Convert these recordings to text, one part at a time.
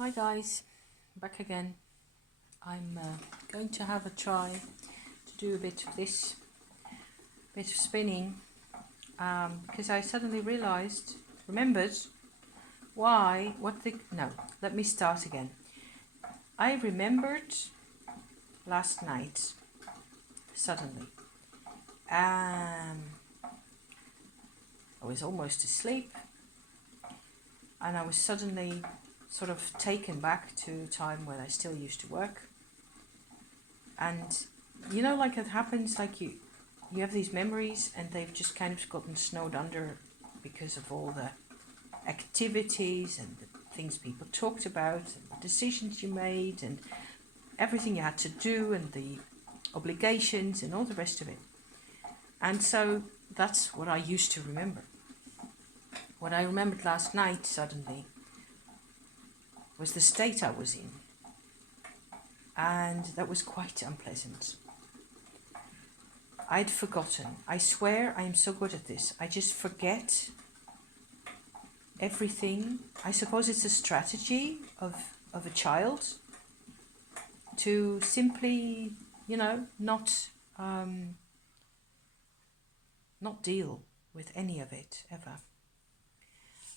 Hi guys, back again. I'm going to have a try to do a bit of this, bit of spinning, because I suddenly remembered let me start again. I remembered last night, suddenly. I was almost asleep, and I was suddenly sort of taken back to a time when I still used to work. And like it happens, like you have these memories and they've just kind of gotten snowed under because of all the activities and the things people talked about and the decisions you made and everything you had to do and the obligations and all the rest of it. And so that's what I used to remember. What I remembered last night suddenly was the state I was in. And that was quite unpleasant. I'd forgotten. I swear I am so good at this. I just forget everything. I suppose it's a strategy of a child to simply, not deal with any of it ever.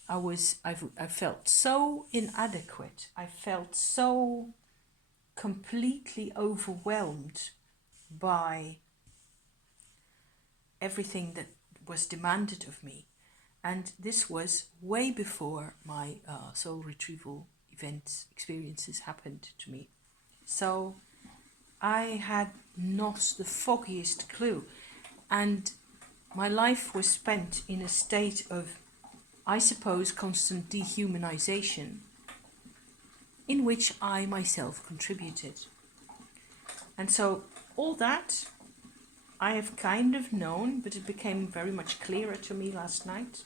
I felt so inadequate. I felt so completely overwhelmed by everything that was demanded of me. And this was way before my soul retrieval experiences happened to me. So I had not the foggiest clue. And my life was spent in a state of, I suppose, constant dehumanization, in which I myself contributed. And so all that I have kind of known, but it became very much clearer to me last night.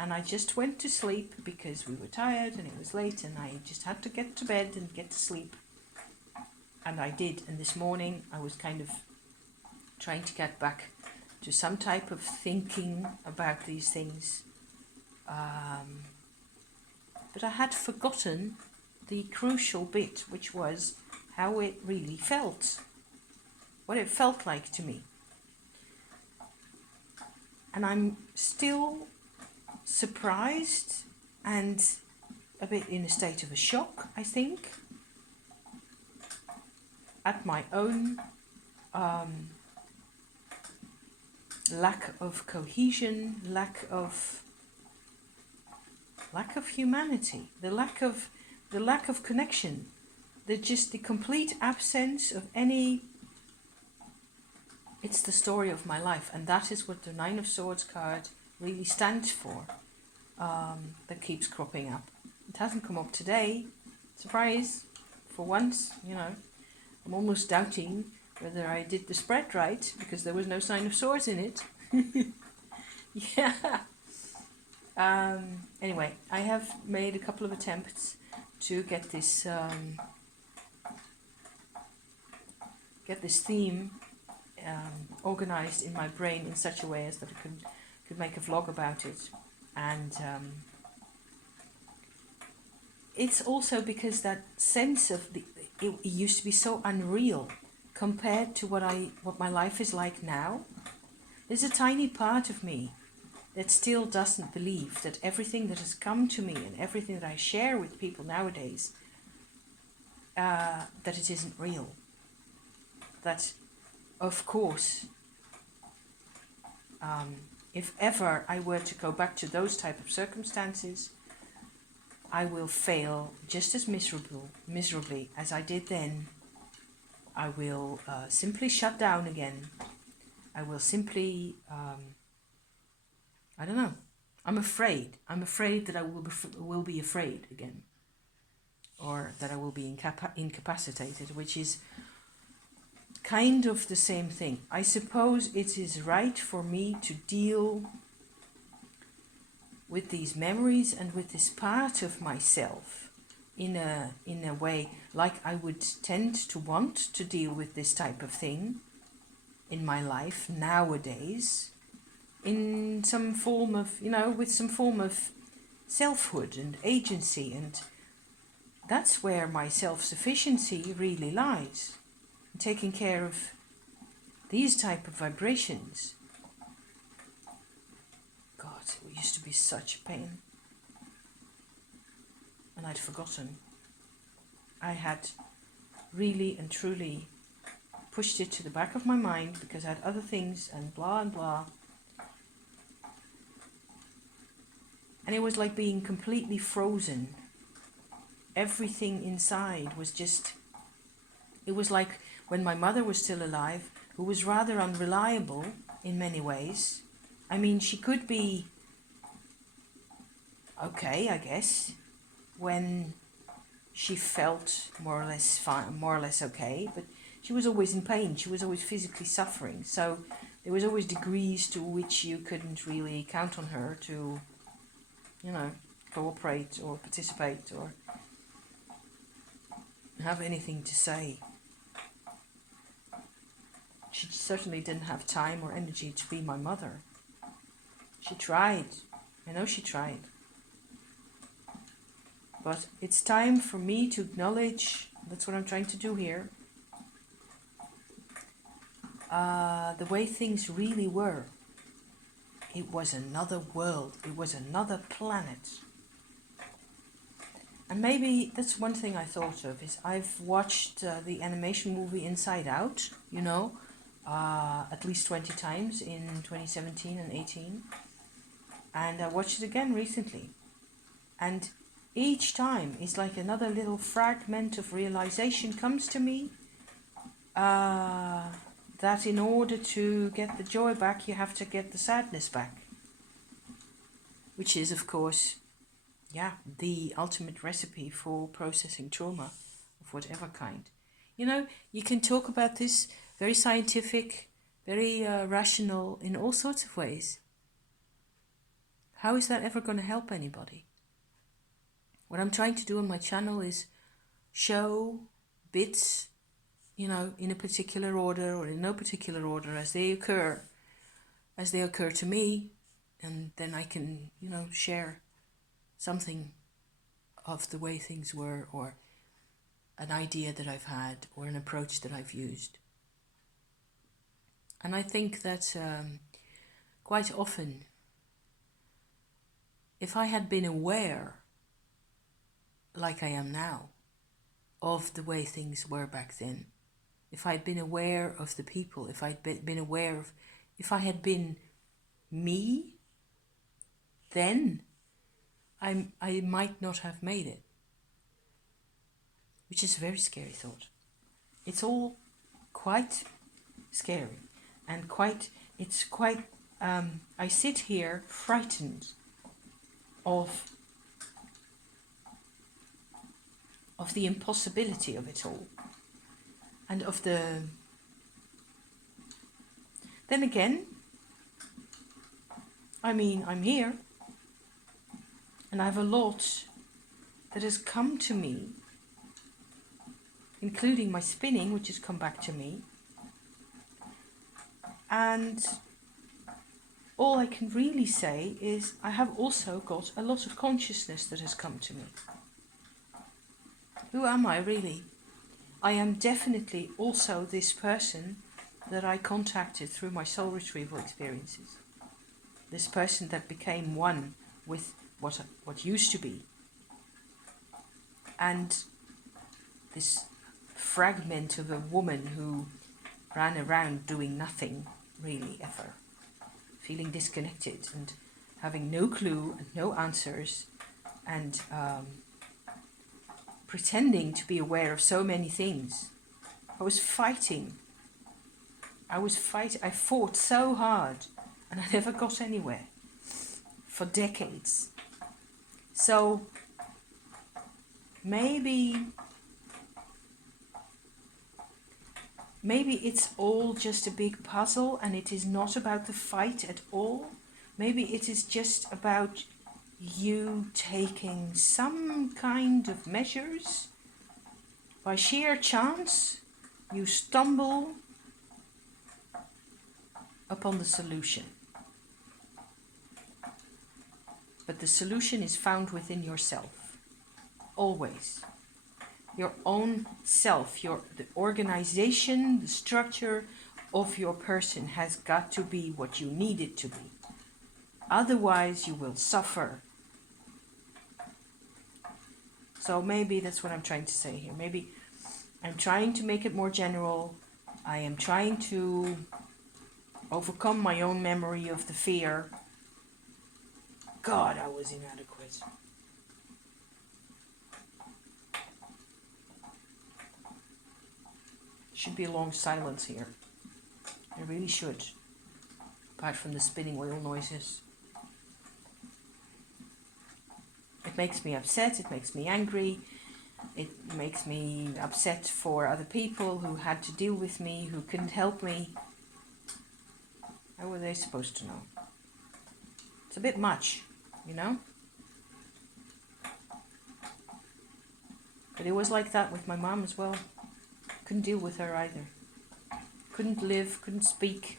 And I just went to sleep because we were tired and it was late and I just had to get to bed and get to sleep. And I did. And this morning I was kind of trying to get back to some type of thinking about these things. But I had forgotten the crucial bit, which was how it really felt. What it felt like to me. And I'm still surprised and a bit in a state of a shock, I think, at my own lack of cohesion, lack of humanity, the lack of connection, the complete absence of any. It's the story of my life, and that is what the Nine of Swords card really stands for. That keeps cropping up. It hasn't come up today. Surprise! For once, I'm almost doubting whether I did the spread right because there was no sign of swords in it. Yeah. Anyway, I have made a couple of attempts to get this theme organized in my brain in such a way as that I could make a vlog about it. And it's also because that sense of it used to be so unreal compared to what my life is like now. There's a tiny part of me that still doesn't believe that everything that has come to me and everything that I share with people nowadays, that it isn't real. That, of course, if ever I were to go back to those type of circumstances, I will fail just as miserably as I did then. I will simply shut down again. I will simply, I don't know. I'm afraid. I'm afraid that I will be afraid again. Or that I will be incapacitated, which is kind of the same thing. I suppose it is right for me to deal with these memories and with this part of myself in a way like I would tend to want to deal with this type of thing in my life nowadays, in some form of, with some form of selfhood and agency and that's where my self-sufficiency really lies. Taking care of these type of vibrations. God, it used to be such a pain. And I'd forgotten. I had really and truly pushed it to the back of my mind because I had other things and blah and blah. And it was like being completely frozen. Everything inside was just, it was like when my mother was still alive, who was rather unreliable in many ways. I mean, she could be okay, I guess, when she felt more or less fine, more or less okay, but she was always in pain. She was always physically suffering. So there was always degrees to which you couldn't really count on her to, you know, cooperate or participate or have anything to say. She certainly didn't have time or energy to be my mother. She tried. I know she tried. But it's time for me to acknowledge, that's what I'm trying to do here, the way things really were. It was another world. It was another planet. And maybe that's one thing I thought of, is I've watched the animation movie Inside Out, you know, at least 20 times in 2017 and 18. And I watched it again recently. And each time it's like another little fragment of realization comes to me, that in order to get the joy back, you have to get the sadness back. Which is, of course, the ultimate recipe for processing trauma of whatever kind. You know, you can talk about this very scientific, very rational in all sorts of ways. How is that ever going to help anybody? What I'm trying to do on my channel is show bits, you know, in a particular order or in no particular order as they occur to me, and then I can, you know, share something of the way things were, or an idea that I've had, or an approach that I've used. And I think that quite often, if I had been aware, like I am now, of the way things were back then, if I'd been aware of the people, if I'd been aware of, if I had been me, then I might not have made it. Which is a very scary thought. It's all quite scary and it's quite, I sit here frightened of the impossibility of it all. And of the, then again, I mean, I'm here and I have a lot that has come to me, including my spinning, which has come back to me. And all I can really say is I have also got a lot of consciousness that has come to me. Who am I really? I am definitely also this person that I contacted through my soul retrieval experiences. This person that became one with what used to be. And this fragment of a woman who ran around doing nothing really ever, feeling disconnected and having no clue and no answers, and pretending to be aware of so many things. I was fighting. I fought so hard and I never got anywhere for decades. So maybe it's all just a big puzzle and it is not about the fight at all. Maybe it is just about you taking some kind of measures. By sheer chance, you stumble upon the solution. But the solution is found within yourself. Always. Your own self, the organization, the structure of your person has got to be what you need it to be. Otherwise, you will suffer. So maybe that's what I'm trying to say here. Maybe I'm trying to make it more general. I am trying to overcome my own memory of the fear. God, I was inadequate. Should be a long silence here. I really should. Apart from the spinning wheel noises. It makes me upset, it makes me angry, it makes me upset for other people who had to deal with me, who couldn't help me. How were they supposed to know? It's a bit much, you know? But it was like that with my mom as well. Couldn't deal with her either. Couldn't live, couldn't speak.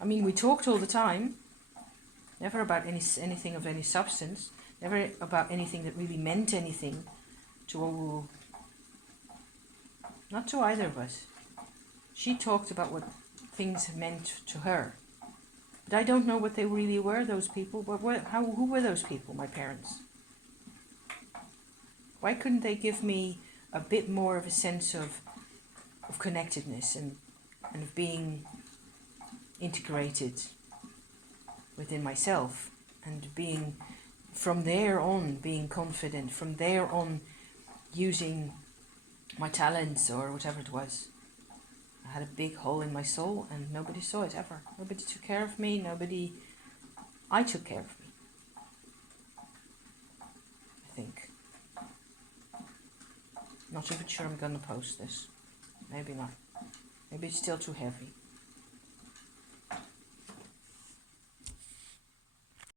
I mean, we talked all the time. Never about anything of any substance. Never about anything that really meant anything to... Not to either of us. She talked about what things meant to her. But I don't know what they really were, those people. Who were those people, my parents? Why couldn't they give me a bit more of a sense of connectedness and of being integrated within myself, and being, from there on, being confident, from there on using my talents or whatever it was. I had a big hole in my soul and nobody saw it ever. Nobody took care of me, I took care of me. I think. Not even sure I'm gonna post this. Maybe not. Maybe it's still too heavy.